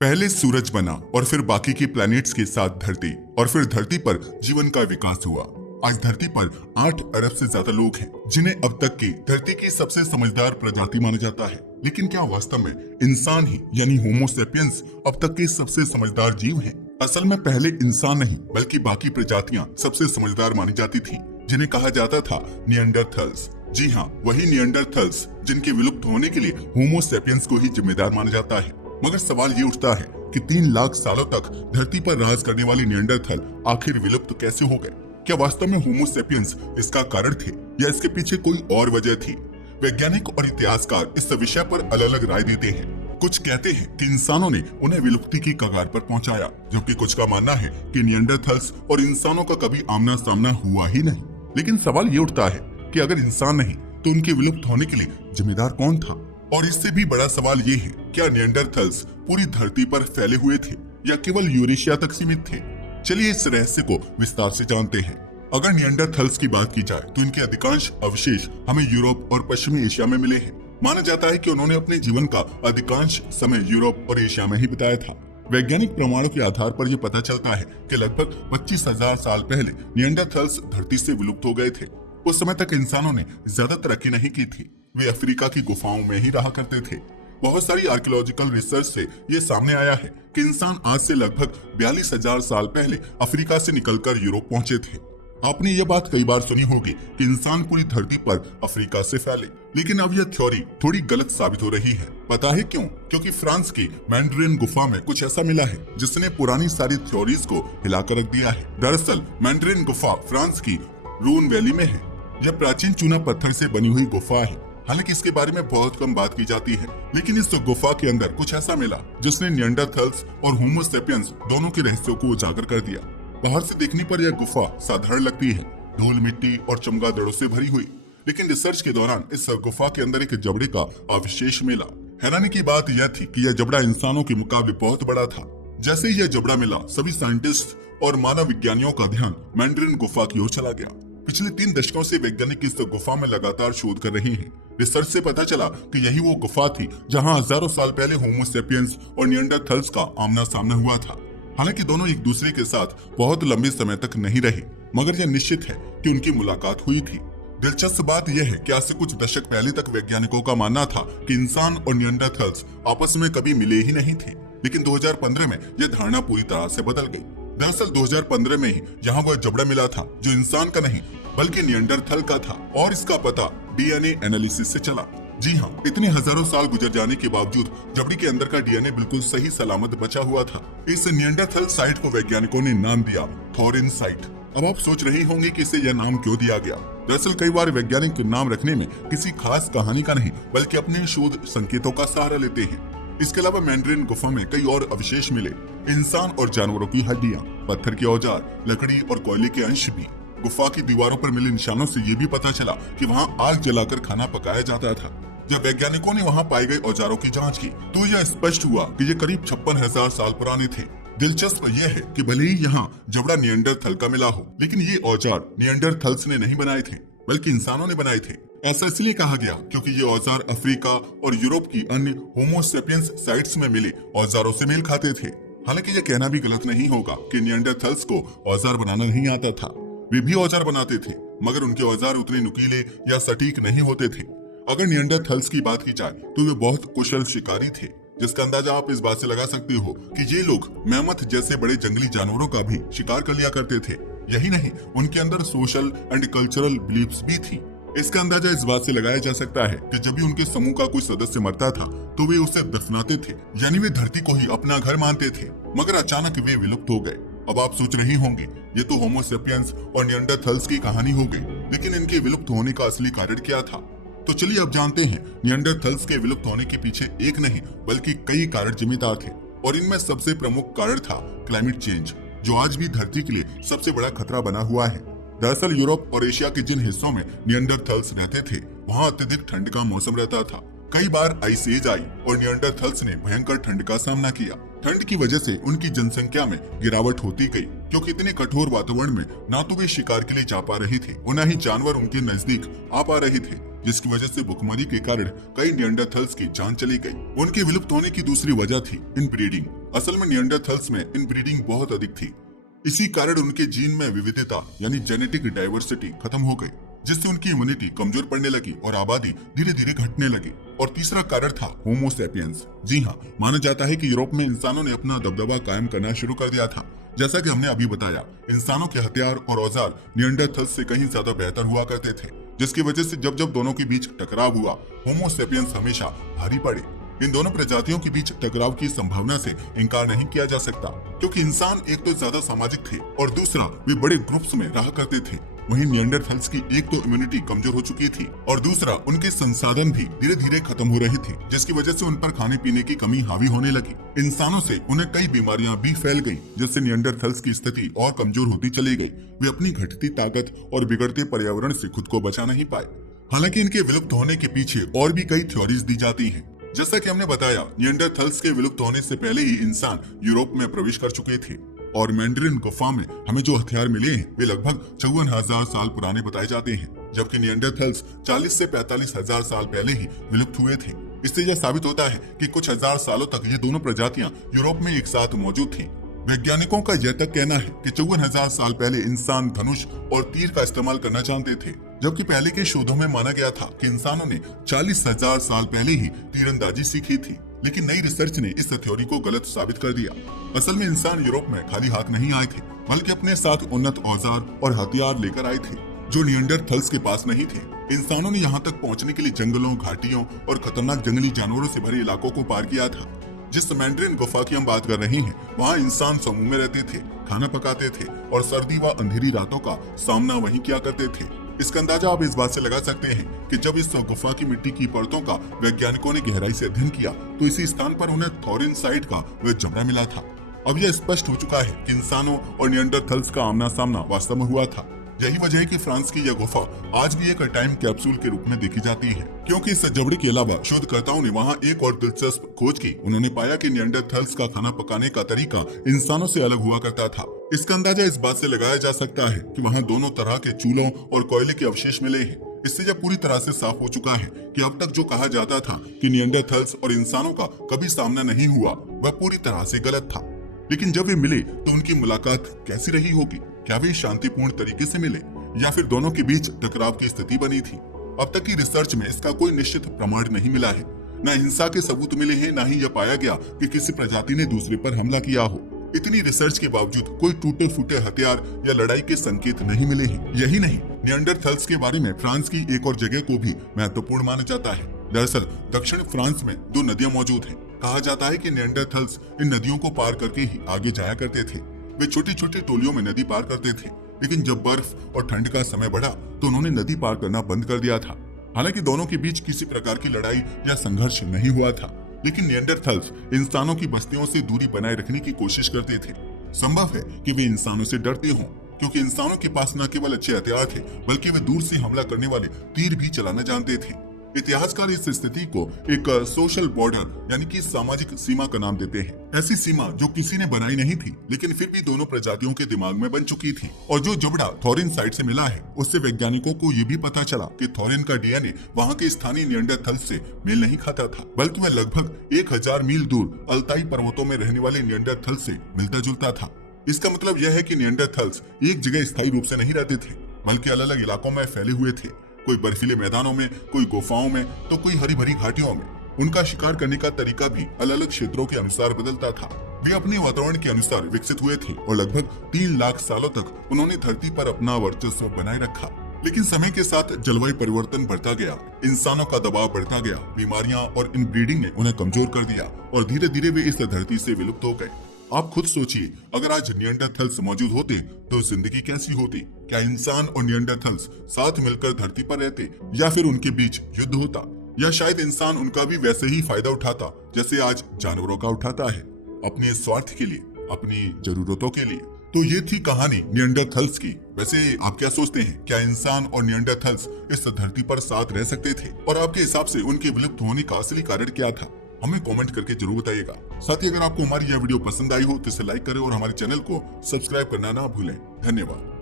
पहले सूरज बना और फिर बाकी के प्लैनेट्स के साथ धरती और फिर धरती पर जीवन का विकास हुआ। आज धरती पर 8 अरब से ज्यादा लोग हैं जिन्हें अब तक की धरती की सबसे समझदार प्रजाति माना जाता है। लेकिन क्या वास्तव में इंसान ही यानी होमो सेपियंस अब तक के सबसे समझदार जीव हैं? असल में पहले इंसान नहीं बल्कि बाकी प्रजातियां सबसे समझदार मानी जाती थी, जिन्हें कहा जाता था निएंडरथल्स। जी हाँ, वही निएंडरथल्स जिनके विलुप्त होने के लिए होमो सेपियंस को ही जिम्मेदार माना जाता है। मगर सवाल ये उठता है कि 3 लाख सालों तक धरती पर राज करने वाले निएंडरथल आखिर विलुप्त कैसे हो गए? क्या वास्तव में होमो सेपियंस इसका कारण थे या इसके पीछे कोई और वजह थी? वैज्ञानिक और इतिहासकार इस विषय पर अलग अलग राय देते हैं। कुछ कहते हैं कि इंसानों ने उन्हें विलुप्ति की कगार पर पहुंचाया, जबकि कुछ का मानना है कि निएंडरथल्स और इंसानों का कभी आमना सामना हुआ ही नहीं। लेकिन सवाल ये उठता है कि अगर इंसान नहीं तो उनके विलुप्त होने के लिए जिम्मेदार कौन था? और इससे भी बड़ा सवाल ये है, क्या निएंडरथल्स पूरी धरती पर फैले हुए थे या केवल यूरेशिया तक सीमित थे? चलिए इस रहस्य को विस्तार से जानते हैं। अगर निएंडरथल्स की बात की जाए तो इनके अधिकांश अवशेष हमें यूरोप और पश्चिमी एशिया में मिले हैं। माना जाता है कि उन्होंने अपने जीवन का अधिकांश समय यूरोप और एशिया में ही बिताया था। वैज्ञानिक प्रमाणों के आधार पर यह पता चलता है कि लगभग 25,000 साल पहले निएंडरथल्स धरती से विलुप्त हो गए थे। उस समय तक इंसानों ने ज्यादा तरक्की नहीं की थी, वे अफ्रीका की गुफाओं में ही रहा करते थे। बहुत सारी आर्कियोलॉजिकल रिसर्च से ये सामने आया है कि इंसान आज से लगभग 42,000 साल पहले अफ्रीका से निकलकर यूरोप पहुंचे थे। आपने ये बात कई बार सुनी होगी कि इंसान पूरी धरती पर अफ्रीका से फैले, लेकिन अब यह थ्योरी थोड़ी गलत साबित हो रही है। पता है क्यों? क्योंकि फ्रांस की मैंड्रिन गुफा में कुछ ऐसा मिला है जिसने पुरानी सारी थ्योरीज को हिलाकर रख दिया है। दरअसल मैंड्रिन गुफा फ्रांस की रून वैली में है। यह प्राचीन चूना पत्थर से बनी हुई गुफा है। हालांकि इसके बारे में बहुत कम बात की जाती है, लेकिन इस गुफा के अंदर कुछ ऐसा मिला जिसने निएंडरथल्स और होमो सेपियंस दोनों के रहस्यों को उजागर कर दिया। बाहर से देखने पर यह गुफा साधारण लगती है, धूल मिट्टी और चमगादड़ों से भरी हुई, लेकिन रिसर्च के दौरान इस गुफा के अंदर एक जबड़े का अवशेष मिला। हैरानी की बात यह थी कि यह जबड़ा इंसानों के मुकाबले बहुत बड़ा था। जैसे ही यह जबड़ा मिला, सभी साइंटिस्ट और मानव विज्ञानियों का ध्यान मैंड्रिन गुफा की ओर चला गया। पिछले 3 दशकों से वैज्ञानिक इस गुफा में लगातार शोध कर रहे हैं। रिसर्च से पता चला कि यही वो गुफा थी जहां हजारों साल पहले होमो सेपियंस और निएंडरथल्स का आमना सामना हुआ था। हालांकि दोनों एक दूसरे के साथ बहुत लंबे समय तक नहीं रहे, मगर यह निश्चित है कि उनकी मुलाकात हुई थी। दिलचस्प बात यह है कि आज से कुछ दशक पहले तक वैज्ञानिकों का मानना था कि इंसान और निएंडरथल्स आपस में कभी मिले ही नहीं थे, लेकिन 2015 में यह धारणा पूरी तरह से बदल गई। दरअसल 2015 में ही यहाँ वह जबड़ा मिला था जो इंसान का नहीं बल्कि निएंडरथल का था, और इसका पता डीएनए एनालिसिस से चला। जी हाँ, इतने हजारों साल गुजर जाने के बावजूद जबड़ी के अंदर का डीएनए बिल्कुल सही सलामत बचा हुआ था। इस निएंडरथल साइट को वैज्ञानिकों ने नाम दिया थोरिन साइट। अब आप सोच रही होंगी कि इसे यह नाम क्यों दिया गया। दरअसल कई बार वैज्ञानिक नाम रखने में किसी खास कहानी का नहीं बल्कि अपने शोध संकेतों का सहारा लेते हैं। इसके अलावा मैंड्रिन गुफा में कई और अवशेष मिले, इंसान और जानवरों की हड्डियां, पत्थर के औजार, लकड़ी और कोयले के अंश भी। गुफा की दीवारों पर मिले निशानों से ये भी पता चला कि वहाँ आग जलाकर खाना पकाया जाता था। जब वैज्ञानिकों ने वहाँ पाए गए औजारों की जांच की तो यह स्पष्ट हुआ कि ये करीब 56,000 साल पुराने थे। दिलचस्प यह है कि भले ही यहाँ जबड़ा निएंडरथल का मिला हो, लेकिन ये औजार निएंडरथल्स ने नहीं बनाए थे बल्कि इंसानों ने बनाए थे। ऐसा इसलिए कहा गया क्योंकि ये औजार अफ्रीका और यूरोप की अन्य होमो सेपियंस साइट्स में मिले औजारों से मेल खाते थे। हालांकि यह कहना भी गलत नहीं होगा कि निएंडरथल्स को औजार बनाना नहीं आता था। वे भी औजार बनाते थे, मगर उनके औजार उतने नुकीले या सटीक नहीं होते थे। अगर निएंडरथल्स की बात की जाए तो वे बहुत कुशल शिकारी थे, जिसका अंदाजा आप इस बात से लगा सकते हो कि ये लोग मैमथ जैसे बड़े जंगली जानवरों का भी शिकार कर लिया करते थे। यही नहीं, उनके अंदर सोशल एंड कल्चरल बिलीफ्स भी थी। इसका अंदाजा इस बात से लगाया जा सकता है कि जब भी उनके समूह का कोई सदस्य मरता था तो वे उसे दफनाते थे, यानी वे धरती को ही अपना घर मानते थे। मगर अचानक वे विलुप्त हो गए। अब आप सोच रही होंगी ये तो होमो सेपियंस और निएंडरथल्स की कहानी हो गई, लेकिन इनके विलुप्त होने का असली कारण क्या था? तो चलिए अब जानते हैं। निएंडरथल्स के विलुप्त होने के पीछे एक नहीं बल्कि कई कारण जिम्मेदार थे, और इनमें सबसे प्रमुख कारण था क्लाइमेट चेंज, जो आज भी धरती के लिए सबसे बड़ा खतरा बना हुआ है। दरअसल यूरोप और एशिया के जिन हिस्सों में निएंडरथल्स रहते थे वहाँ अत्यधिक ठंड का मौसम रहता था। कई बार आइस एज आई और निएंडरथल्स ने भयंकर ठंड का सामना किया। ठंड की वजह से उनकी जनसंख्या में गिरावट होती गई, क्योंकि इतने कठोर वातावरण में ना तो वे शिकार के लिए जा पा रहे थे और न ही जानवर उनके नजदीक आ पा रहे थे। जिसकी वजह से भुखमरी के कारण कई निएंडरथल्स की जान चली गई। उनके विलुप्त होने की दूसरी वजह थी इनब्रीडिंग। असल में निएंडरथल्स में इनब्रीडिंग बहुत अधिक थी। इसी कारण उनके जीन में विविधता यानी जेनेटिक डाइवर्सिटी खत्म हो गई, जिससे उनकी इम्यूनिटी कमजोर पड़ने लगी और आबादी धीरे धीरे घटने लगी। और तीसरा कारण था होमो सैपियंस। जी हाँ, माना जाता है कि यूरोप में इंसानों ने अपना दबदबा कायम करना शुरू कर दिया था। जैसा कि हमने अभी बताया, इंसानों के हथियार और औजार निएंडरथल्स से कहीं ज्यादा बेहतर हुआ करते थे, जिसकी वजह से जब जब दोनों के बीच टकराव हुआ, होमो सैपियंस हमेशा भारी पड़े। इन दोनों प्रजातियों के बीच टकराव की संभावना से इनकार नहीं किया जा सकता, क्योंकि इंसान एक तो ज्यादा सामाजिक थे और दूसरा वे बड़े ग्रुप्स में रहा करते थे। वहीं निएंडरथल्स की एक तो इम्यूनिटी कमजोर हो चुकी थी और दूसरा उनके संसाधन भी धीरे धीरे खत्म हो रहे थे, जिसकी वजह से उन पर खाने पीने की कमी हावी होने लगी। इंसानों से उन्हें कई बीमारियां भी फैल गईं, जिससे निएंडरथल्स की स्थिति और कमजोर होती चली गई। वे अपनी घटती ताकत और बिगड़ते पर्यावरण से खुद को बचा नहीं पाए। हालांकि इनके विलुप्त होने के पीछे और भी कई थ्योरीज दी जाती हैं। जैसा कि हमने बताया, निएंडरथल्स के विलुप्त होने से पहले ही इंसान यूरोप में प्रवेश कर चुके थे और मैंड्रिन गुफा में हमें जो हथियार मिले हैं वे लगभग 54,000 साल पुराने बताए जाते हैं, जबकि निएंडरथल्स 40 से 45,000 साल पहले ही विलुप्त हुए थे। इससे यह साबित होता है कि कुछ हजार सालों तक ये दोनों प्रजातियां यूरोप में एक साथ मौजूद थी। वैज्ञानिकों का यह तक कहना है कि 54,000 साल पहले इंसान धनुष और तीर का इस्तेमाल करना जानते थे, जबकि पहले के शोधों में माना गया था कि इंसानों ने 40,000 साल पहले ही तीरंदाजी सीखी थी। लेकिन नई रिसर्च ने इस थ्योरी को गलत साबित कर दिया। असल में इंसान यूरोप में खाली हाथ नहीं आए थे, बल्कि अपने साथ उन्नत औजार और हथियार लेकर आए थे, जो निएंडरथल्स के पास नहीं थे। इंसानों ने यहाँ तक पहुँचने के लिए जंगलों, घाटियों और खतरनाक जंगली जानवरों से भरे इलाकों को पार किया था। जिस मैंड्रिन गुफा की हम बात कर रहे हैं, वहाँ इंसान समूह में रहते थे, खाना पकाते थे और सर्दी व अंधेरी रातों का सामना वहीं किया करते थे। इसका अंदाजा आप इस बात से लगा सकते हैं कि जब इस गुफा की मिट्टी की परतों का वैज्ञानिकों ने गहराई से अध्ययन किया, तो इसी स्थान पर उन्हें थोरिन साइट का वह जमरा मिला था। अब यह स्पष्ट हो चुका है कि इंसानों और निएंडरथल्स का आमना सामना वास्तव में हुआ था। यही वजह है कि फ्रांस की यह गुफा आज भी एक टाइम कैप्सूल के रूप में देखी जाती है, क्योंकि इस जबड़े के अलावा शोधकर्ताओं ने वहाँ एक और दिलचस्प खोज की। उन्होंने पाया कि निएंडरथल्स का खाना पकाने का तरीका इंसानों से अलग हुआ करता था। इसका अंदाजा इस बात से लगाया जा सकता है कि वहाँ दोनों तरह के चूल्हों और कोयले के अवशेष मिले हैं। इससे यह पूरी तरह से साफ हो चुका है कि अब तक जो कहा जाता था कि निएंडरथल्स और इंसानों का कभी सामना नहीं हुआ, वह पूरी तरह से गलत था। लेकिन जब वे मिले तो उनकी मुलाकात कैसी रही होगी? क्या वे शांतिपूर्ण तरीके से मिले या फिर दोनों के बीच टकराव की स्थिति बनी थी? अब तक की रिसर्च में इसका कोई निश्चित प्रमाण नहीं मिला है। न हिंसा के सबूत मिले हैं, न ही यह पाया गया कि किसी प्रजाति ने दूसरे पर हमला किया हो। इतनी रिसर्च के बावजूद कोई टूटे फूटे हथियार या लड़ाई के संकेत नहीं मिले हैं। यही नहीं, निएंडरथल्स के बारे में फ्रांस की एक और जगह को भी महत्वपूर्ण माना जाता है। दरअसल दक्षिण फ्रांस में 2 नदियां मौजूद हैं। कहा जाता है कि निएंडरथल्स इन नदियों को पार करके ही आगे जाया करते थे। वे छोटी छोटी टोलियों में नदी पार करते थे, लेकिन जब बर्फ और ठंड का समय बढ़ा तो उन्होंने नदी पार करना बंद कर दिया था। हालांकि दोनों के बीच किसी प्रकार की लड़ाई या संघर्ष नहीं हुआ था, लेकिन निएंडरथल्स इंसानों की बस्तियों से दूरी बनाए रखने की कोशिश करते थे। संभव है कि वे इंसानों से डरते हों, क्योंकि इंसानों के पास न केवल अच्छे हथियार थे, बल्कि वे दूर से हमला करने वाले तीर भी चलाना जानते थे। इतिहासकार इस स्थिति को एक सोशल बॉर्डर यानी कि सामाजिक सीमा का नाम देते हैं। ऐसी सीमा जो किसी ने बनाई नहीं थी, लेकिन फिर भी दोनों प्रजातियों के दिमाग में बन चुकी थी। और जो जबड़ा थोरिन साइट से मिला है, उससे वैज्ञानिकों को ये भी पता चला कि थोरिन का डीएनए वहाँ के स्थानीय निएंडरथल्स से मेल नहीं खाता था, बल्कि वह लगभग 1000 मील दूर अल्ताई पर्वतों में रहने वाले निएंडरथल्स से मिलता जुलता था। इसका मतलब यह है कि निएंडरथल्स एक जगह स्थायी रूप से नहीं रहते थे, बल्कि अलग अलग इलाकों में फैले हुए थे। कोई बर्फीले मैदानों में, कोई गुफाओं में, तो कोई हरी भरी घाटियों में। उनका शिकार करने का तरीका भी अलग अलग क्षेत्रों के अनुसार बदलता था। वे अपने वातावरण के अनुसार विकसित हुए थे और लगभग 3 लाख सालों तक उन्होंने धरती पर अपना वर्चस्व बनाए रखा। लेकिन समय के साथ जलवायु परिवर्तन बढ़ता गया, इंसानों का दबाव बढ़ता गया, बीमारियां और इनब्रीडिंग ने उन्हें कमजोर कर दिया और धीरे धीरे वे इस धरती से विलुप्त हो गए। आप खुद सोचिए, अगर आज निएंडरथल्स मौजूद होते तो जिंदगी कैसी होती? क्या इंसान और निएंडरथल्स साथ मिलकर धरती पर रहते, या फिर उनके बीच युद्ध होता, या शायद इंसान उनका भी वैसे ही फायदा उठाता जैसे आज जानवरों का उठाता है, अपने स्वार्थ के लिए, अपनी जरूरतों के लिए। तो ये थी कहानी निएंडरथल्स की। वैसे आप क्या सोचते हैं, क्या इंसान और निएंडरथल्स इस धरती पर साथ रह सकते थे? और आपके हिसाब से उनके विलुप्त होने का असली कारण क्या था? हमें कमेंट करके जरूर बताइएगा। साथ ही अगर आपको हमारी यह वीडियो पसंद आई हो तो इसे लाइक करें और हमारे चैनल को सब्सक्राइब करना ना भूलें। धन्यवाद।